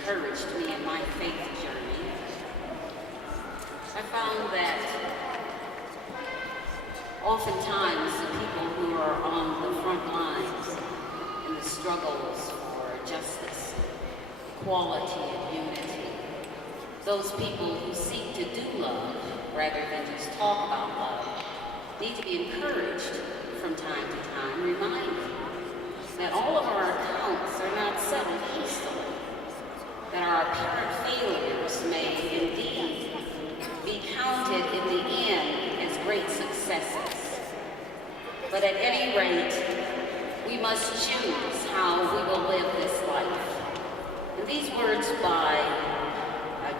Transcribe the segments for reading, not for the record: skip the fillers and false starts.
encouraged me in my faith journey. I found that oftentimes the people who are on the front lines in the struggles for justice, equality, and unity, those people who seek to do love rather than just talk about love, need to be encouraged from time to time, reminded that all of our accounts are not settled hastily, that our apparent failures may indeed be counted in the end as great successes. But at any rate, we must choose how we will live this life. And these words by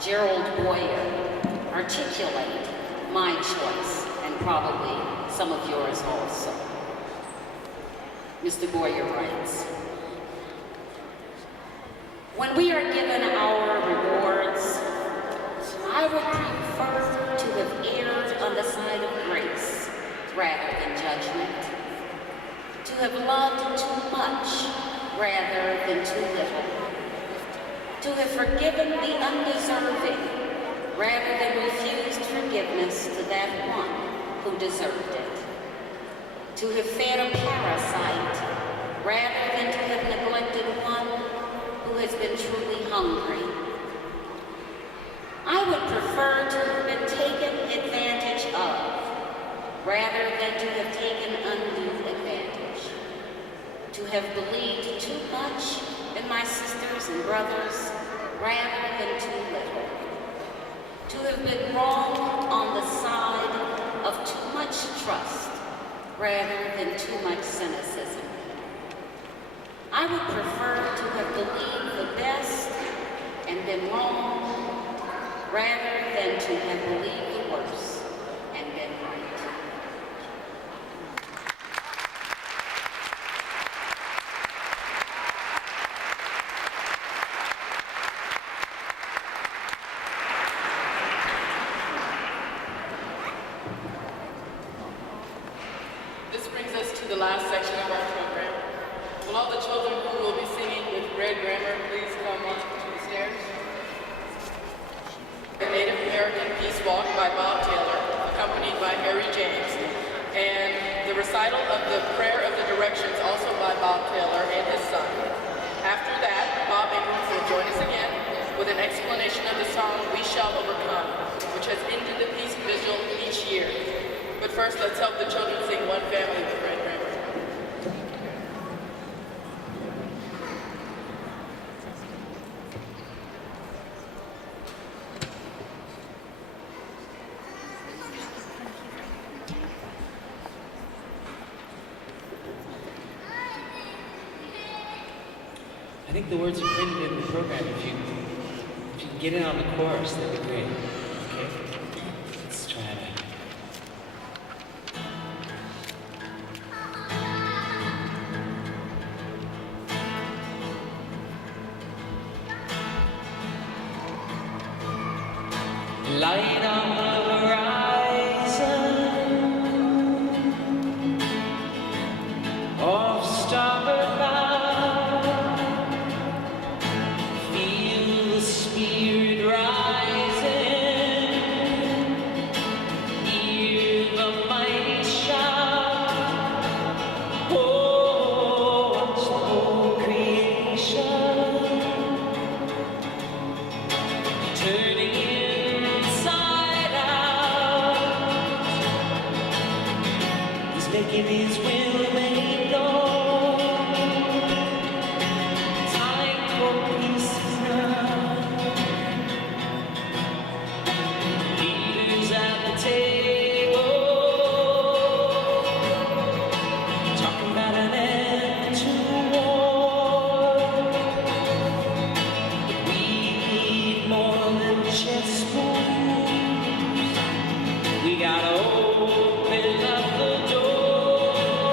Gerald Boyer articulate my choice, and probably some of yours also. Mr. Boyer writes, "When we are given our rewards, I would prefer to have erred on the side of grace rather than judgment, to have loved too much rather than too little, to have forgiven the undeserving rather than refused forgiveness to that one who deserved it, to have fed a parasite rather than to have neglected one who has been truly hungry. I would prefer to have been taken advantage of rather than to have taken undue advantage, to have believed too much in my sisters and brothers rather than too little, to have been wrong on the side of too much trust rather than too much cynicism. I would prefer to have believed the best and been wrong rather than to have believed the worst and been right." This brings us to the last section of our program. Will all the children who will be singing with Red Grammar please come up to the stairs? The Native American Peace Walk by Bob Taylor, accompanied by Harry James, and the recital of the Prayer of the Directions, also by Bob Taylor and his son. After that, Bob Abrams will join us again with an explanation of the song We Shall Overcome, which has ended the Peace Vigil each year. But first, let's help the children sing One Family with Red Grammar. I think the words are printed in the program. If you can get in on the chorus, that'd be great. Okay? Let's try it out. Light on the horizon of starboard bow, feel the spirit rising, hear the mighty shout, oh, watch the whole creation turning inside out. He's making his will made known. Time for peace is now. Leaders at the table talking about an end to war. We need more than chess moves. We gotta open up the door.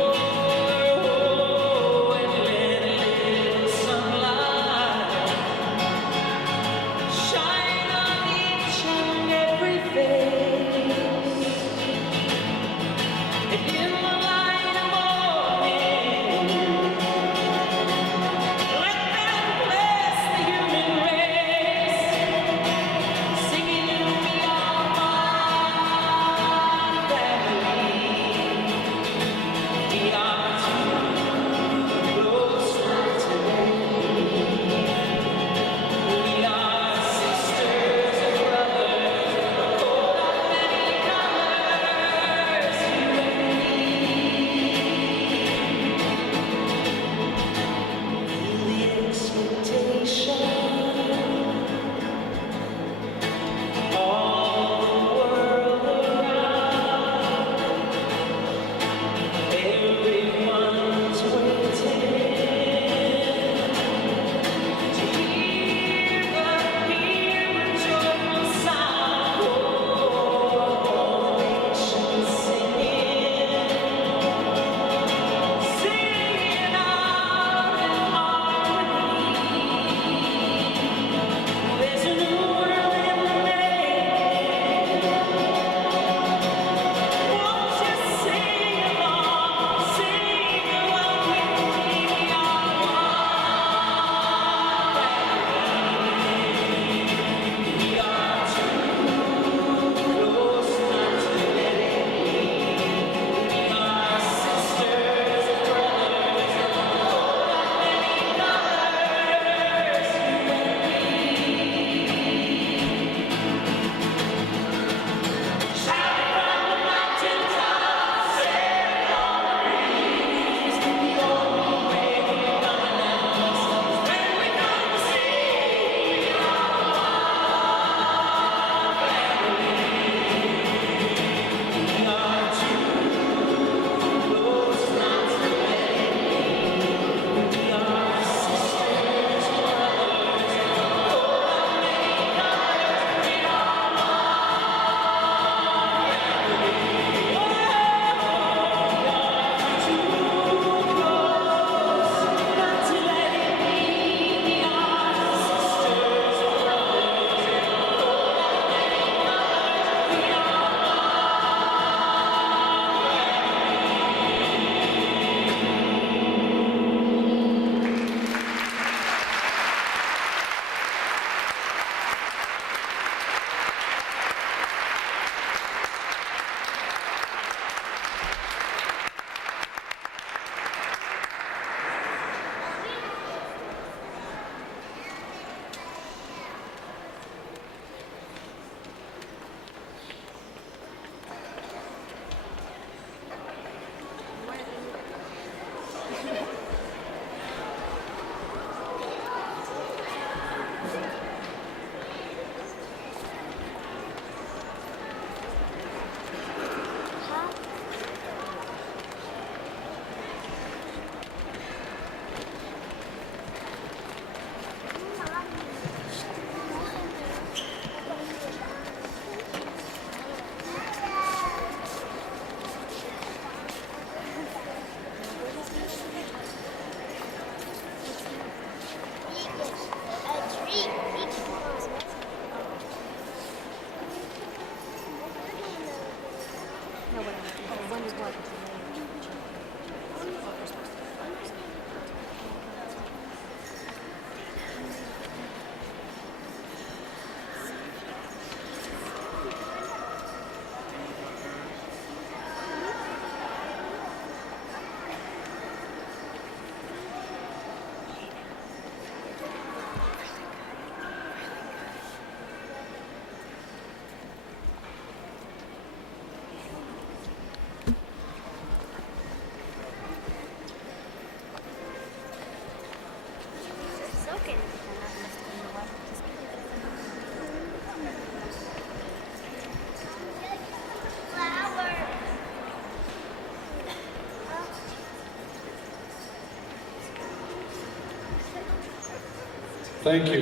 Thank you.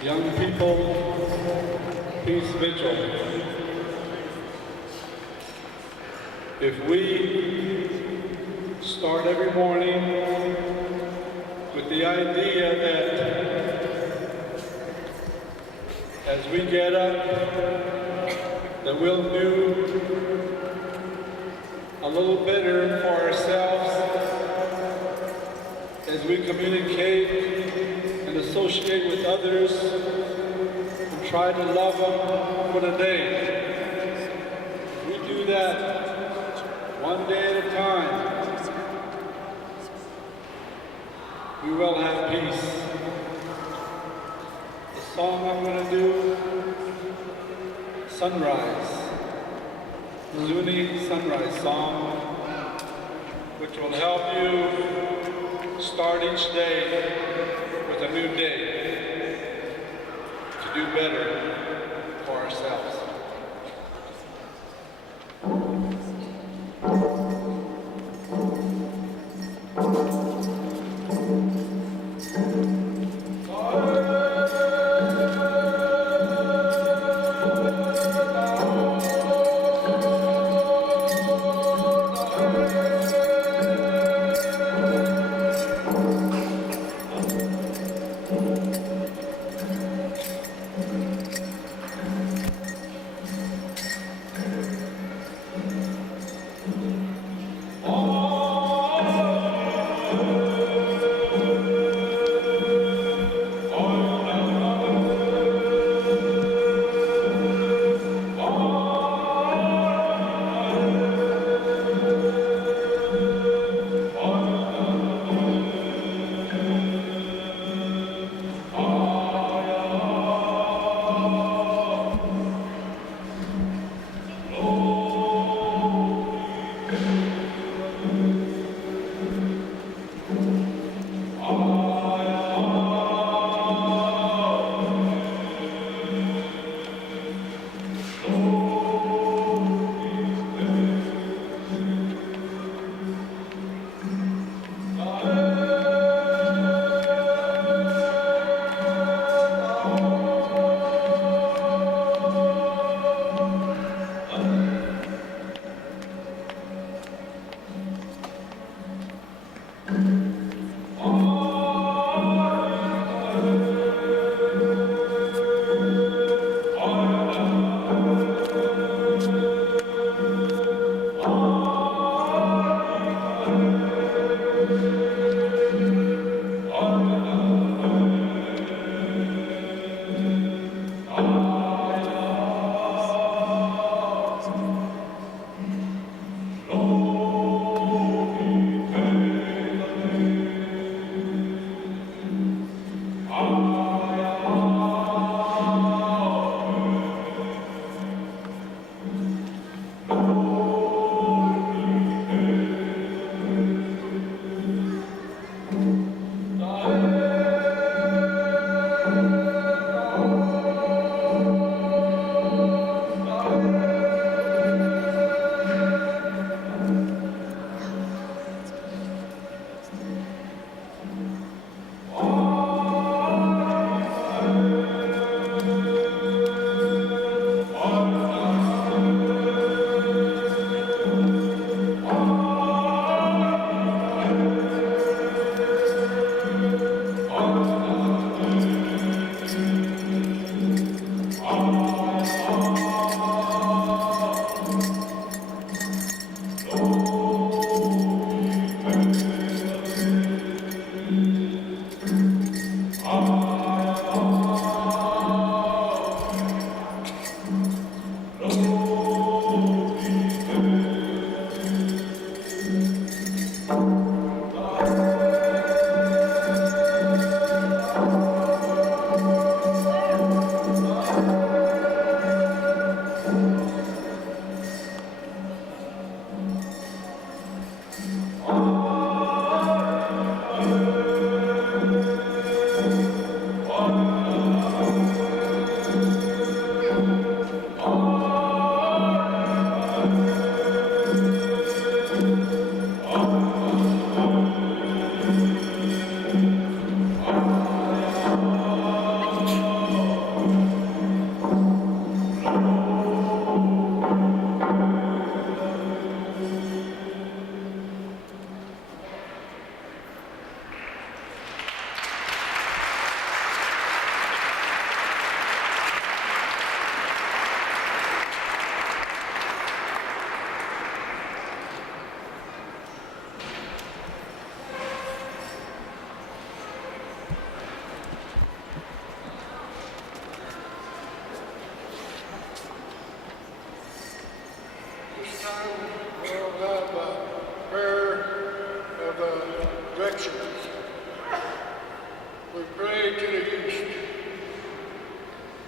Young people, peace vigil. If we start every morning with the idea that as we get up, that we'll do a little better for ourselves as we communicate and associate with others and try to love them for the day. We do that one day at a time. We will have peace. The song I'm going to do, Sunrise, Zuni Sunrise song, which will help you start each day with a new day to do better for ourselves.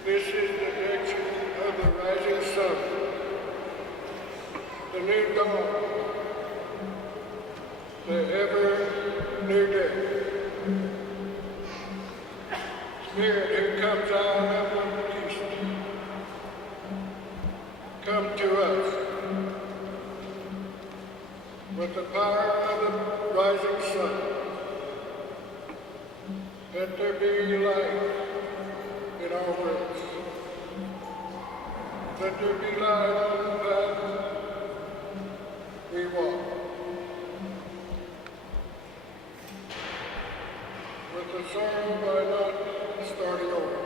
This is the direction of the rising sun, the new dawn, the ever new day. Spirit who comes out of the east, come to us with the power of the rising sun. Let there be light in our words. Let there be light on the path we walk. With the sorrow by not starting over.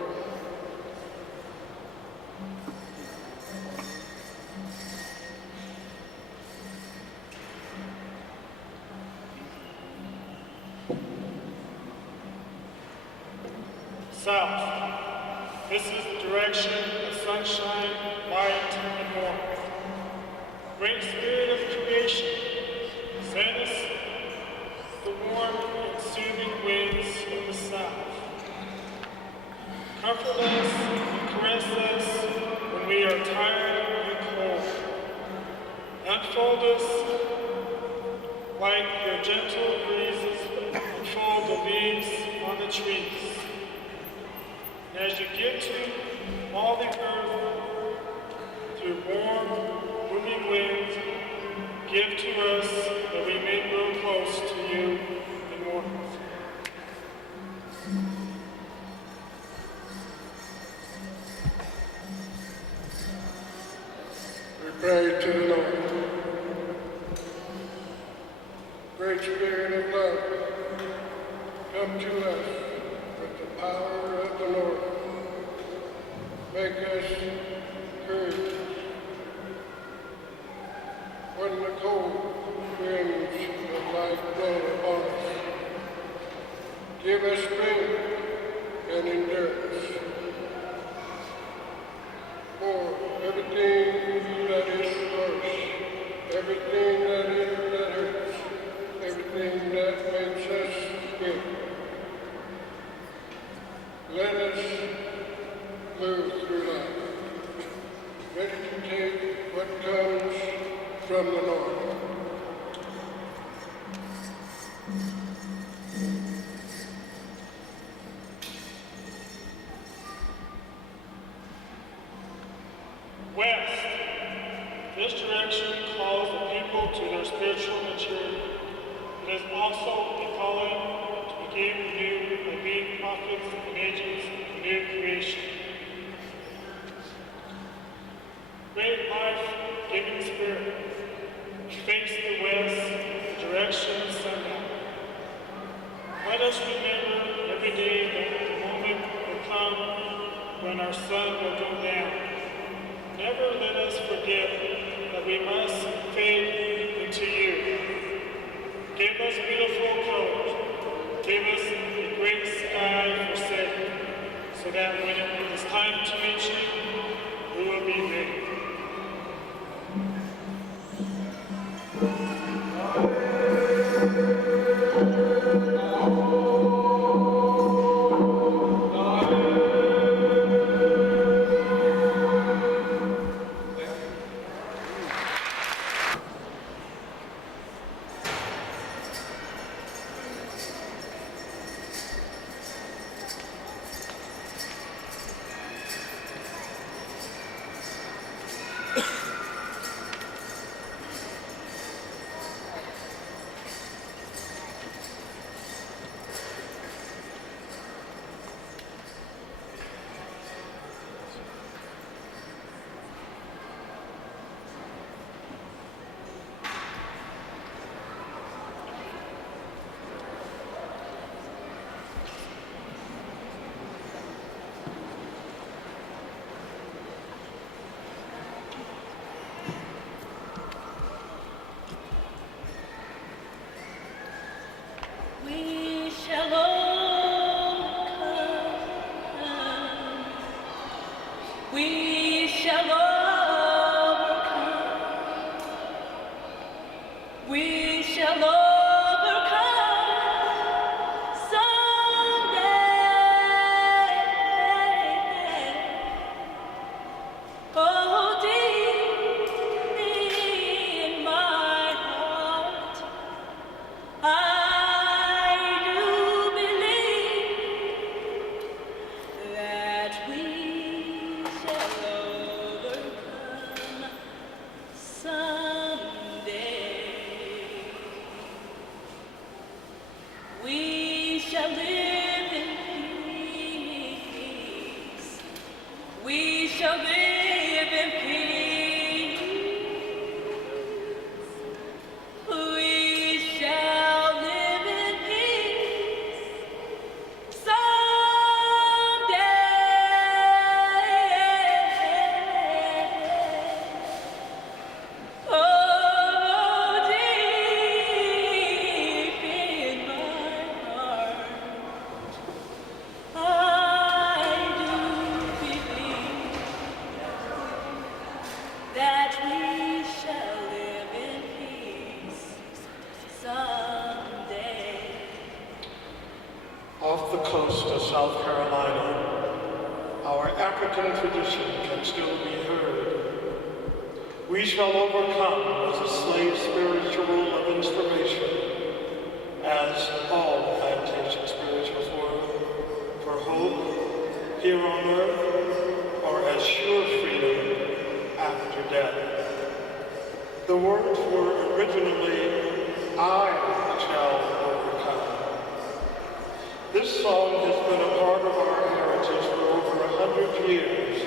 South. This is the direction of sunshine, light, and warmth. Great Spirit of creation, send us the warm and soothing winds of the south. Comfort us and caress us when we are tired and cold. Unfold us like your gentle breezes unfold the leaves on the trees. As you give to all the earth through warm, moving winds, give to us that we may grow close to you in warmth. We pray to the Lord. Great Spirit of love, come to us with the power of the Lord. Make us courage when the cold winds of life blow upon us. Give us strength and endurance. For everything that is harsh, everything that hurts, everything that makes us sick, let us move through life, ready to take what comes from the Lord. West. This direction calls the people to their spiritual maturity. It is also a calling to begin anew by being prophets and agents of new creation. Great life-giving Spirit, face the west, the direction of sundown. Let us remember every day that the moment will come when our sun will go down. Never let us forget that we must fade into you. Give us beautiful colors. Give us a great sky for setting, so that when it is time to meet you, we will be ready. shall live in peace. We shall live in peace someday. Oh, deep in my heart, I do believe that we shall live in peace someday. Off the coast of South Carolina, our African tradition can still be heard. We shall overcome as a slave spiritual of inspiration, as all plantation spirituals were, for hope here on earth, or as sure freedom after death. The words were originally, I shall overcome. This song has been a part of our heritage for over 100 years,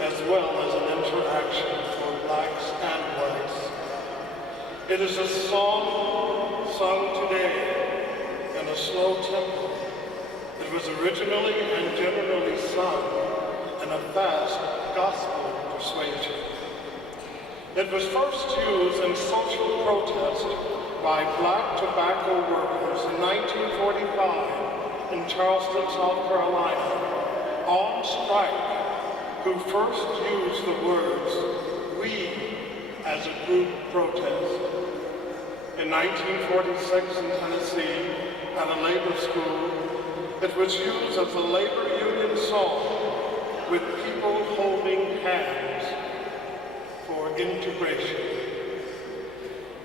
as well as an interaction for blacks and whites. It is a song sung today in a slow tempo. It was originally and generally sung in a fast gospel persuasion. It was first used in social protest by black tobacco workers in 1945 in Charleston, South Carolina, on strike, who first used the words, we, as a group protest. In 1946 in Tennessee, at a labor school, it was used as a labor union song with people holding hands for integration.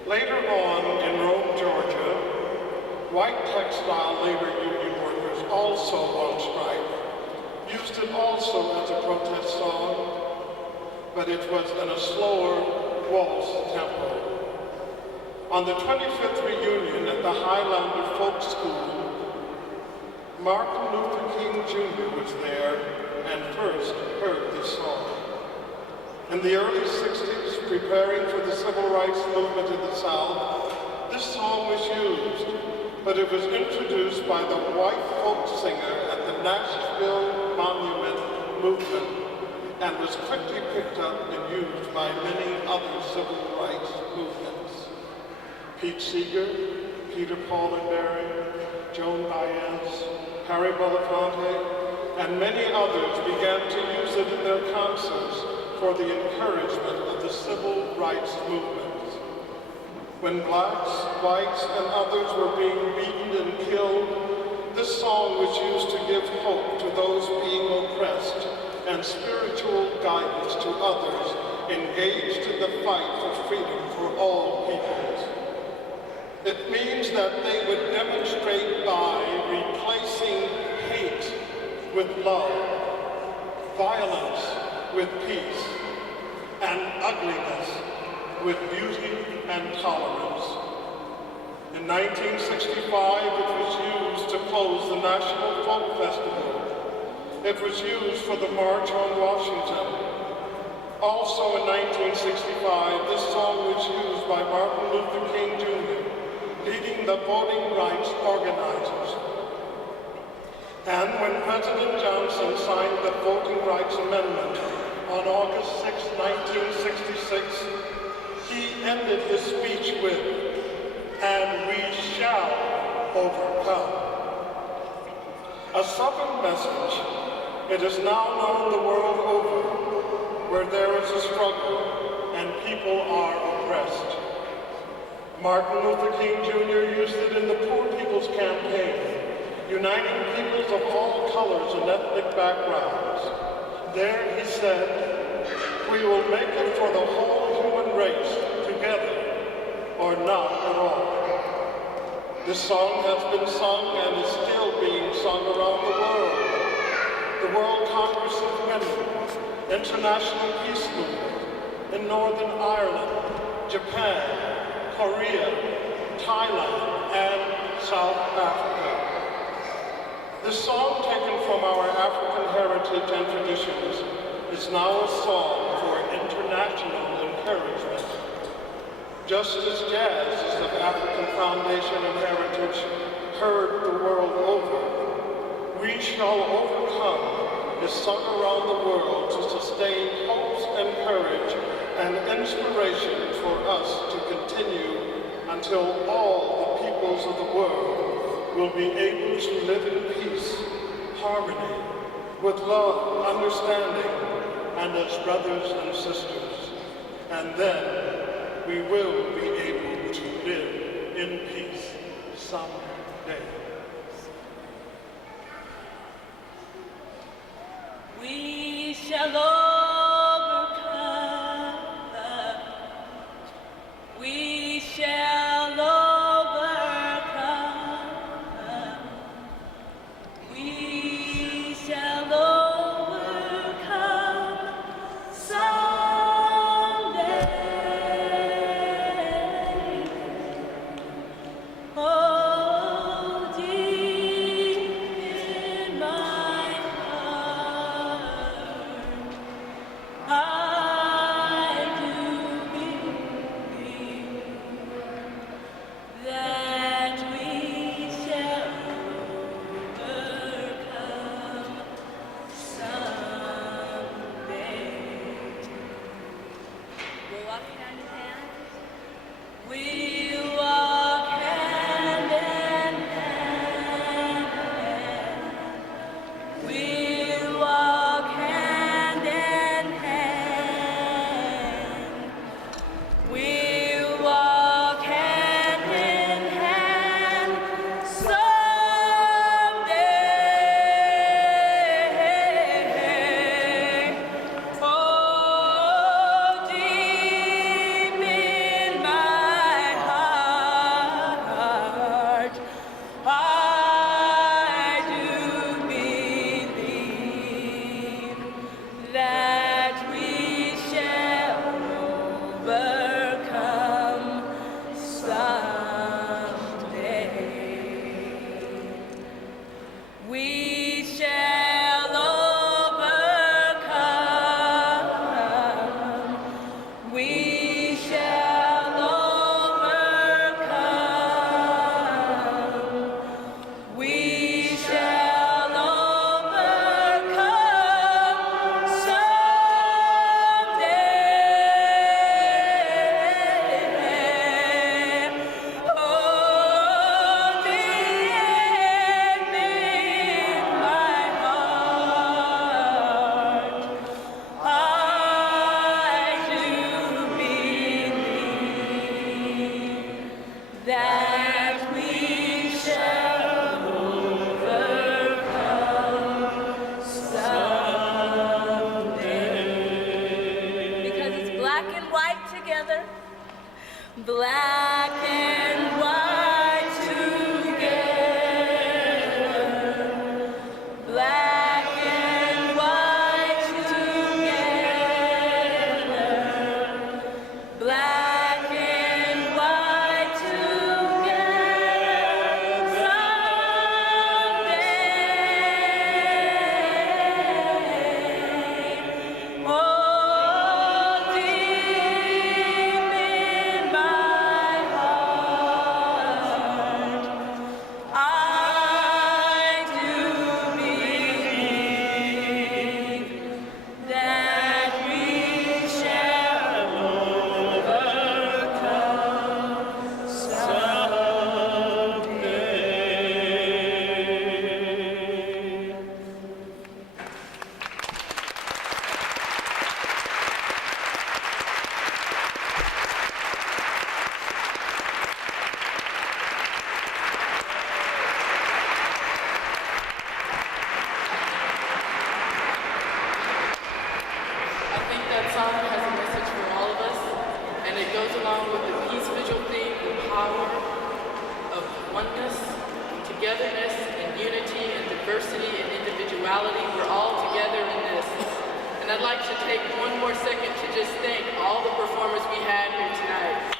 Later on in Rome, Georgia, white textile labor union workers, also on strike, used it also as a protest song, but it was in a slower waltz tempo. On the 25th reunion at the Highlander Folk School, Martin Luther King Jr. was there and first heard this song. In the early 60s, preparing for the civil rights movement in the South, this song was used, but it was introduced by the white folk singer at the Nashville Monument movement and was quickly picked up and used by many other civil rights movements. Pete Seeger, Peter Paulenberry, Joan Baez, Harry Belafonte, and many others began to use it in their concerts for the encouragement of the civil rights movement. When blacks, whites, and others were being beaten and killed, this song was used to give hope to those being oppressed and spiritual guidance to others engaged in the fight for freedom for all peoples. It means that they would demonstrate by replacing hate with love, violence with peace, and ugliness with beauty and tolerance. In 1965, it was used to close the National Folk Festival. It was used for the March on Washington. Also in 1965, this song was used by Martin Luther King Jr., leading the voting rights organizers. And when President Johnson signed the Voting Rights Amendment on August 6, 1966, he ended his speech with, "And we shall overcome." A Southern message. It is now known the world over, where there is a struggle and people are oppressed. Martin Luther King Jr. used it in the Poor People's Campaign, uniting peoples of all colors and ethnic backgrounds. There he said, "We will make it for the whole human race together, or not at all." This song has been sung and is still being sung around the world. The World Congress of Women, International Peace Movement, in Northern Ireland, Japan, Korea, Thailand, and South Africa. This song, taken from our African heritage and traditions, is now a song for international encouragement. Just as jazz is of African foundation and heritage, heard the world over, We Shall Overcome is sung around the world to sustain hopes and courage and inspiration for us to continue until all the peoples of the world will be able to live in peace, harmony, with love, understanding, and as brothers and sisters. And then we will be able to live in peace someday. We shall overcome. We shall overcome. We shall overcome someday. Oh, deep in my heart, I do believe that we shall overcome someday. We'll walk hand in hand. We'll walk hand in hand. We'll walk hand in hand. We'll walk hand in hand someday. Oh, deep in my heart, I do believe that we shall overcome someday. We shall overcome. We shall overcome. We shall overcome someday. Oh, deep in my heart, I do believe that we shall overcome someday. Because it's black and white together. Black and white together. Black and white together. Black and white together someday. Oh, deep in my heart, I do believe that we shall overcome someday. I think that song has a message for all of us, and it goes along with the Peace Vigil theme, the power of oneness, togetherness, and unity, and diversity, and individuality. We're all together in this. And I'd like to take one more second to just thank all the performers we had here tonight.